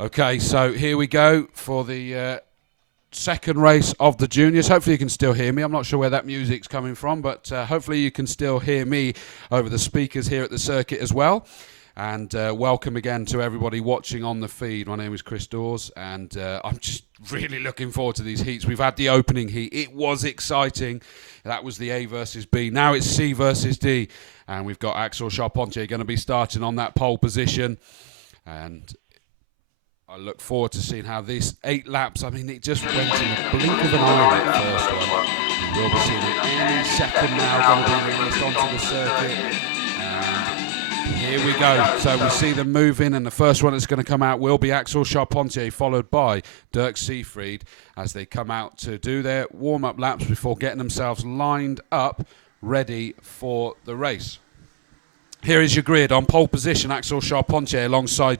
Okay, so here we go for the second race of the juniors. Hopefully you can still hear me. I'm not sure where that music's coming from, but hopefully you can still hear me over the speakers here at the circuit as well. And welcome again to everybody watching on the feed. My name is Chris Dawes, and I'm just really looking forward to these heats. We've had the opening heat. It was exciting. That was the A versus B. Now it's C versus D. And we've got Axel Charpentier going to be starting on that pole position. And I look forward to seeing how these 8 laps, I mean, it just went in a blink of an eye, that first one. We will be seeing it any second now, going to be released onto the circuit. And here we go. So we see them moving, and the first one that's going to come out will be Axel Charpentier, followed by Dirk Seefried, as they come out to do their warm-up laps before getting themselves lined up, ready for the race. Here is your grid. On pole position, Axel Charpentier alongside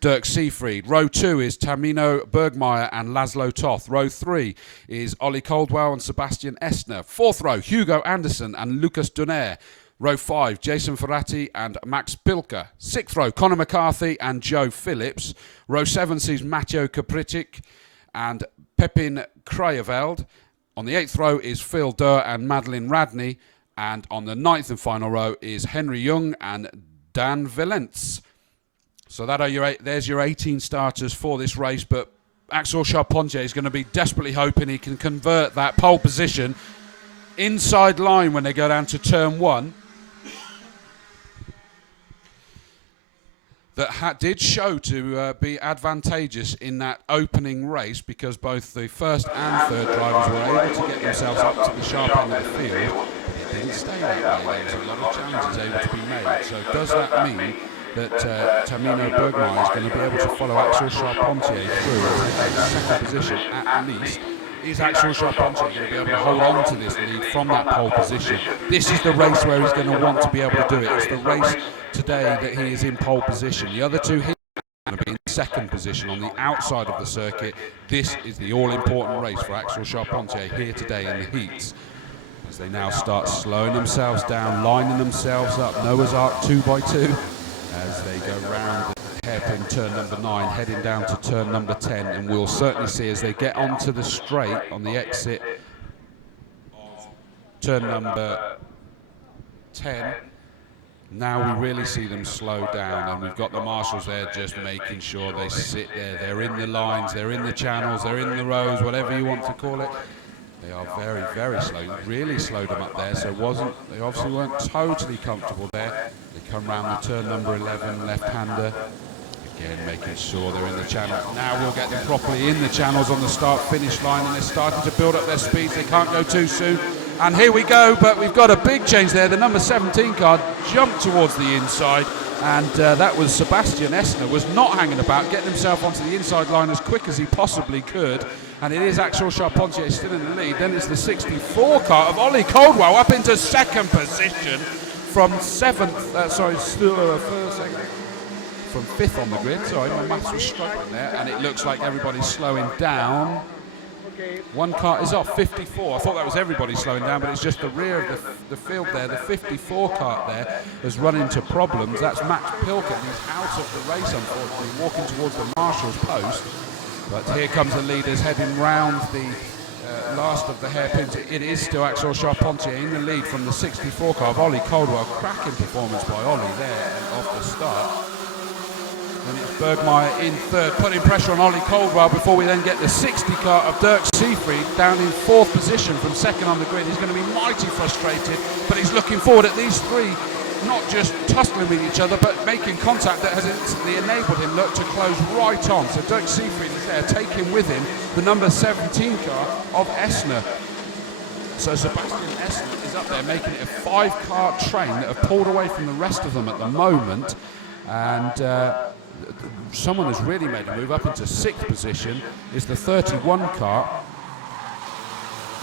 Dirk Seefried. Row 2 is Tamino Bergmeier and Laszlo Toth. Row 3 is Ollie Coldwell and Sebastian Estner. 4th row, Hugo Anderson and Lucas Dunaire. Row 5, Jason Ferrati and Max Pilker. 6th row, Conor McCarthy and Joe Phillips. Row 7 sees Matteo Capritic and Pepin Krajeveld. On the 8th row is Phil Durr and Madeline Radney. And on the 9th and final row is Henry Young and Dan Valence. So that are there's your 18 starters for this race, but Axel Charpentier is going to be desperately hoping he can convert that pole position inside line when they go down to turn 1. That did show to be advantageous in that opening race, because both the first and third drivers were able to get themselves up to the sharp end of the field. It didn't stay that way. There was a lot of challenges able to be made. So does that mean that Tamino Bergmeier is going to be able to follow Axel Charpentier through and take that second position at least? Is Axel Charpentier going to be able to hold on to this lead from that pole position? This is the race where he's going to want to be able to do it. It's the race today that he is in pole position. The other two here are going to be in second position on the outside of the circuit. This is the all-important race for Axel Charpentier here today in the heats, as they now start slowing themselves down, lining themselves up, Noah's Ark 2x2, as they go round the hairpin turn number 9, heading down to turn number 10, and we'll certainly see as they get onto the straight on the exit of turn number 10. Now we really see them slow down, and we've got the marshals there just making sure they sit there. They're in the lines, they're in the channels, they're in the rows, whatever you want to call it. They are very, very slow. Really slowed them up there, so they obviously weren't totally comfortable there. They come round the turn number 11, left-hander. Again, making sure they're in the channel. Now we'll get them properly in the channels on the start-finish line, and they're starting to build up their speeds. They can't go too soon. And here we go, but we've got a big change there. The number 17 car jumped towards the inside, and that was Sebastian Estner, was not hanging about, getting himself onto the inside line as quick as he possibly could. And it is Axel Charpentier still in the lead. Then it's the 64 car of Ollie Coldwell up into second position from from 5th on the grid. Sorry, my maths was struggling there, and it looks like everybody's slowing down. One car is off, 54. I thought that was everybody slowing down, but it's just the rear of the field there. The 54 car there has run into problems. That's Max Pilker. He's out of the race, unfortunately, walking towards the marshal's post. But here comes the leaders heading round the last of the hairpins. It is still Axel Charpentier in the lead from the 64 car of Ollie Coldwell. Cracking performance by Ollie there and off the start. Then it's Bergmeier in third, putting pressure on Ollie Coldwell before we then get the 60 car of Dirk Seefried down in 4th position from second on the grid. He's going to be mighty frustrated, but he's looking forward at these three, not just tussling with each other, but making contact that has instantly enabled him to close right on. So Dirk Seefried is there, taking with him the number 17 car of Estner. So Sebastian Estner is up there making it a 5-car train that have pulled away from the rest of them at the moment. And someone has really made a move up into 6th position is the 31 car.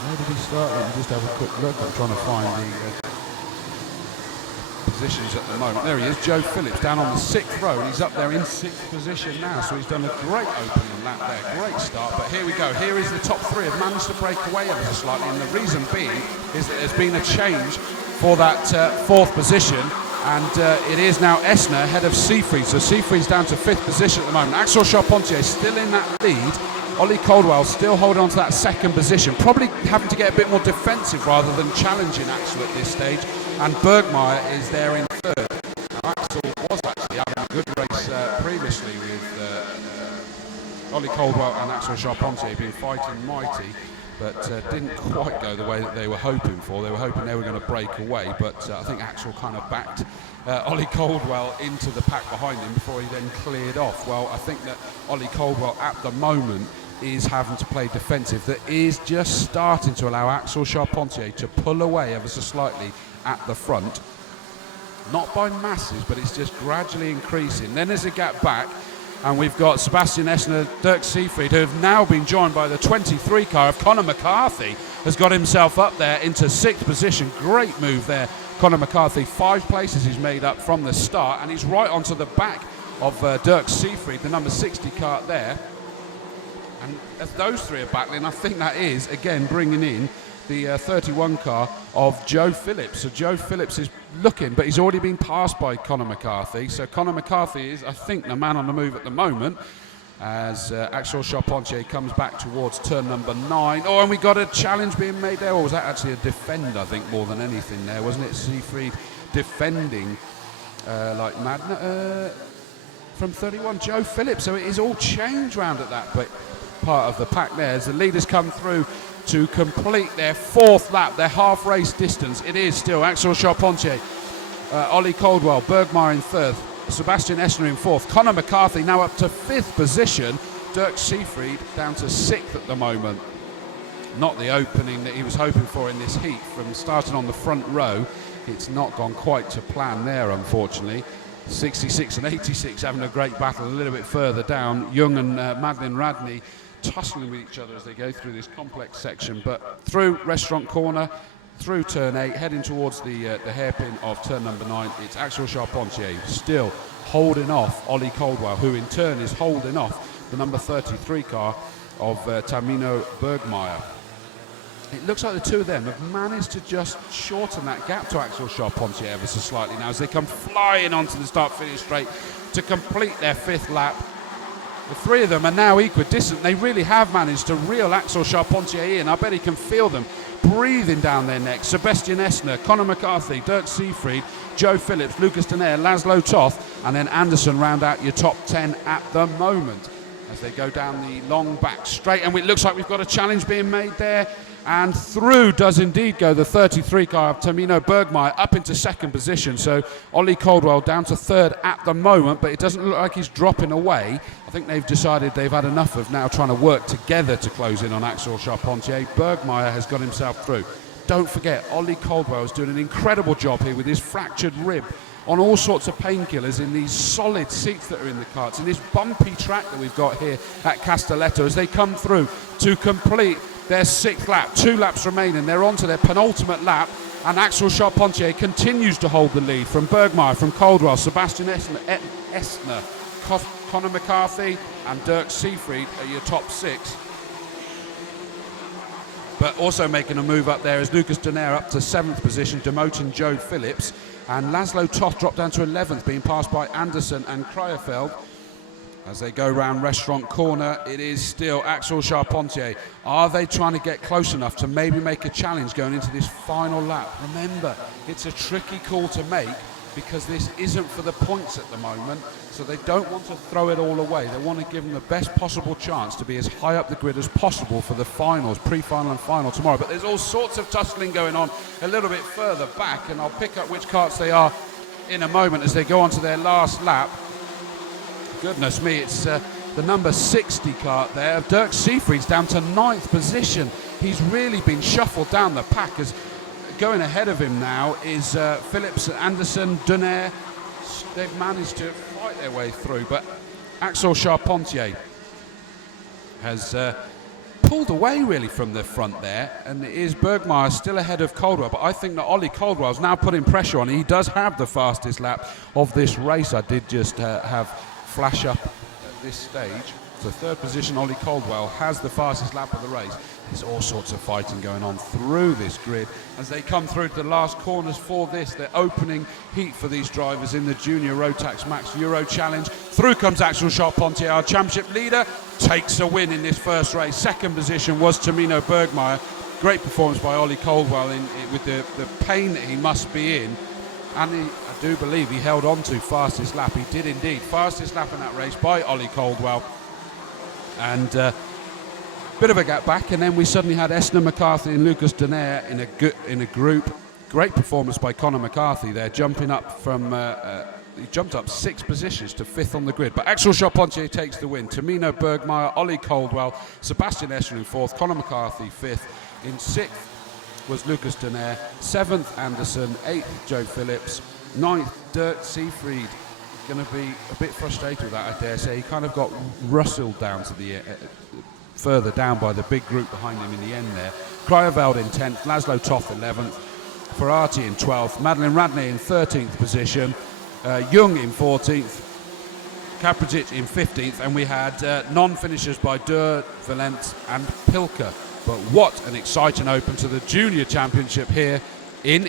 Where did he start? Let me just have a quick look. I'm trying to find the positions at the moment. There he is, Joe Phillips, down on the 6th row, and he's up there in 6th position now. So he's done a great opening lap there, great start. But here we go. Here is the top 3 have managed to break away ever so slightly, and the reason being is that there's been a change for that 4th position. And it is now Esner ahead of Seafried. So Seafried's down to 5th position at the moment. Axel Charpentier still in that lead. Ollie Caldwell still holding on to that 2nd position. Probably having to get a bit more defensive rather than challenging Axel at this stage. And Bergmeyer is there in 3rd. Now Axel was actually having a good race previously with Ollie Caldwell and Axel Charpentier being fighting mighty. But didn't quite go the way that they were hoping for. They were hoping they were going to break away, but I think Axel kind of backed Ollie Caldwell into the pack behind him before he then cleared off. Well, I think that Ollie Caldwell at the moment is having to play defensive. That is just starting to allow Axel Charpentier to pull away ever so slightly at the front. Not by masses, but it's just gradually increasing. Then there's a gap back. And we've got Sebastian Esner, Dirk Seafried, who have now been joined by the 23 car of Conor McCarthy, has got himself up there into 6th position. Great move there, Conor McCarthy. 5 places he's made up from the start, and he's right onto the back of Dirk Seafried, the number 60 car there. And as those 3 are battling, I think that is, again, bringing in the 31 car of Joe Phillips. So Joe Phillips is looking, but he's already been passed by Conor McCarthy. So Conor McCarthy is, I think, the man on the move at the moment as Axel Charpentier comes back towards turn number 9. Oh, and we got a challenge being made there. Or was that actually a defend, I think, more than anything there, wasn't it? Seafried defending like mad from 31, Joe Phillips. So it is all changed round at that part of the pack there as the leaders come through to complete their 4th lap, their half race distance. It is still Axel Charpentier, Ollie Caldwell, Bergmeyer in 3rd, Sebastian Esner in 4th, Conor McCarthy now up to 5th position, Dirk Seafried down to 6th at the moment. Not the opening that he was hoping for in this heat from starting on the front row. It's not gone quite to plan there, unfortunately. 66 and 86 having a great battle a little bit further down. Young and Madeline Radney tussling with each other as they go through this complex section, but through Restaurant Corner, through turn 8, heading towards the hairpin of turn number 9, it's Axel Charpentier still holding off Ollie Caldwell, who in turn is holding off the number 33 car of Tamino Bergmeyer. It looks like the 2 of them have managed to just shorten that gap to Axel Charpentier ever so slightly now as they come flying onto the start-finish straight to complete their 5th lap. The 3 of them are now equidistant. They really have managed to reel Axel Charpentier in. I bet he can feel them breathing down their necks. Sebastian Esner, Conor McCarthy, Dirk Seafried, Joe Phillips, Lucas Denaire, Laszlo Toth, and then Anderson round out your top 10 at the moment as they go down the long back straight. And it looks like we've got a challenge being made there. And through does indeed go the 33 car of Tamino Bergmeyer up into 2nd position. So Ollie Caldwell down to 3rd at the moment, but it doesn't look like he's dropping away. I think they've decided they've had enough of now trying to work together to close in on Axel Charpentier. Bergmeyer has got himself through. Don't forget, Ollie Caldwell is doing an incredible job here with his fractured rib on all sorts of painkillers in these solid seats that are in the karts, in this bumpy track that we've got here at Castelletto as they come through to complete their 6th lap. 2 laps remaining. They're on to their penultimate lap, and Axel Charpentier continues to hold the lead from Bergmeyer, from Caldwell, Sebastian Esner, Conor McCarthy, and Dirk Seafried are your top 6. But also making a move up there is Lucas Denaire up to 7th position, demoting Joe Phillips, and Laszlo Toth dropped down to 11th, being passed by Anderson and Kreyerfeld. As they go round Restaurant Corner, it is still Axel Charpentier. Are they trying to get close enough to maybe make a challenge going into this final lap? Remember, it's a tricky call to make because this isn't for the points at the moment, so they don't want to throw it all away. They want to give them the best possible chance to be as high up the grid as possible for the finals, pre-final and final tomorrow. But there's all sorts of tussling going on a little bit further back, and I'll pick up which karts they are in a moment as they go on to their last lap. Goodness me, it's the number 60 kart there. Dirk Seafried's down to 9th position. He's really been shuffled down the pack as going ahead of him now is Phillips, Anderson, Denaire. They've managed to fight their way through, but Axel Charpentier has pulled away really from the front there, and it is Bergmeyer still ahead of Caldwell, but I think that Ollie Caldwell's now putting pressure on. He does have the fastest lap of this race. I did just have flash up at this stage. So third position, Ollie Caldwell has the fastest lap of the race. There's all sorts of fighting going on through this grid as they come through to the last corners for this, their opening heat for these drivers in the Junior Rotax Max Euro Challenge. Through comes Axel Charpentier, our championship leader, takes a win in this first race. Second position was Tamino Bergmeyer. Great performance by Ollie Caldwell with the pain that he must be in. And I do believe he held on to fastest lap. He did indeed. Fastest lap in that race by Ollie Caldwell. And bit of a gap back, and then we suddenly had Esna McCarthy and Lucas Denaire in a group. Great performance by Conor McCarthy there, jumping up from he jumped up 6 positions to 5th on the grid. But Axel Charpentier takes the win. Tamino Bergmeyer, Ollie Caldwell, Sebastian Esna in 4th, Conor McCarthy 5th. In 6th was Lucas Denaire, 7th Anderson, 8th Joe Phillips, 9th Dirk Seafried. Going to be a bit frustrated with that, I dare say. He kind of got rustled down to the further down by the big group behind him in the end there. Krajeveld in 10th, Laszlo Toth 11th, Ferrati in 12th, Madeline Radney in 13th position, Jung in 14th, Kaprzic in 15th, and we had non-finishers by Durr, Valent and Pilker. But what an exciting open to the Junior Championship here in